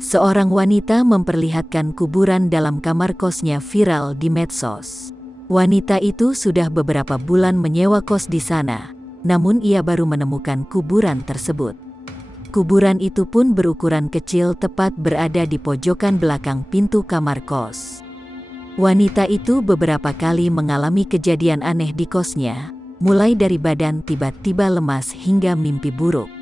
Seorang wanita memperlihatkan kuburan dalam kamar kosnya viral di medsos. Wanita itu sudah beberapa bulan menyewa kos di sana, namun ia baru menemukan kuburan tersebut. Kuburan itu pun berukuran kecil, tepat berada di pojokan belakang pintu kamar kos. Wanita itu beberapa kali mengalami kejadian aneh di kosnya, mulai dari badan tiba-tiba lemas hingga mimpi buruk.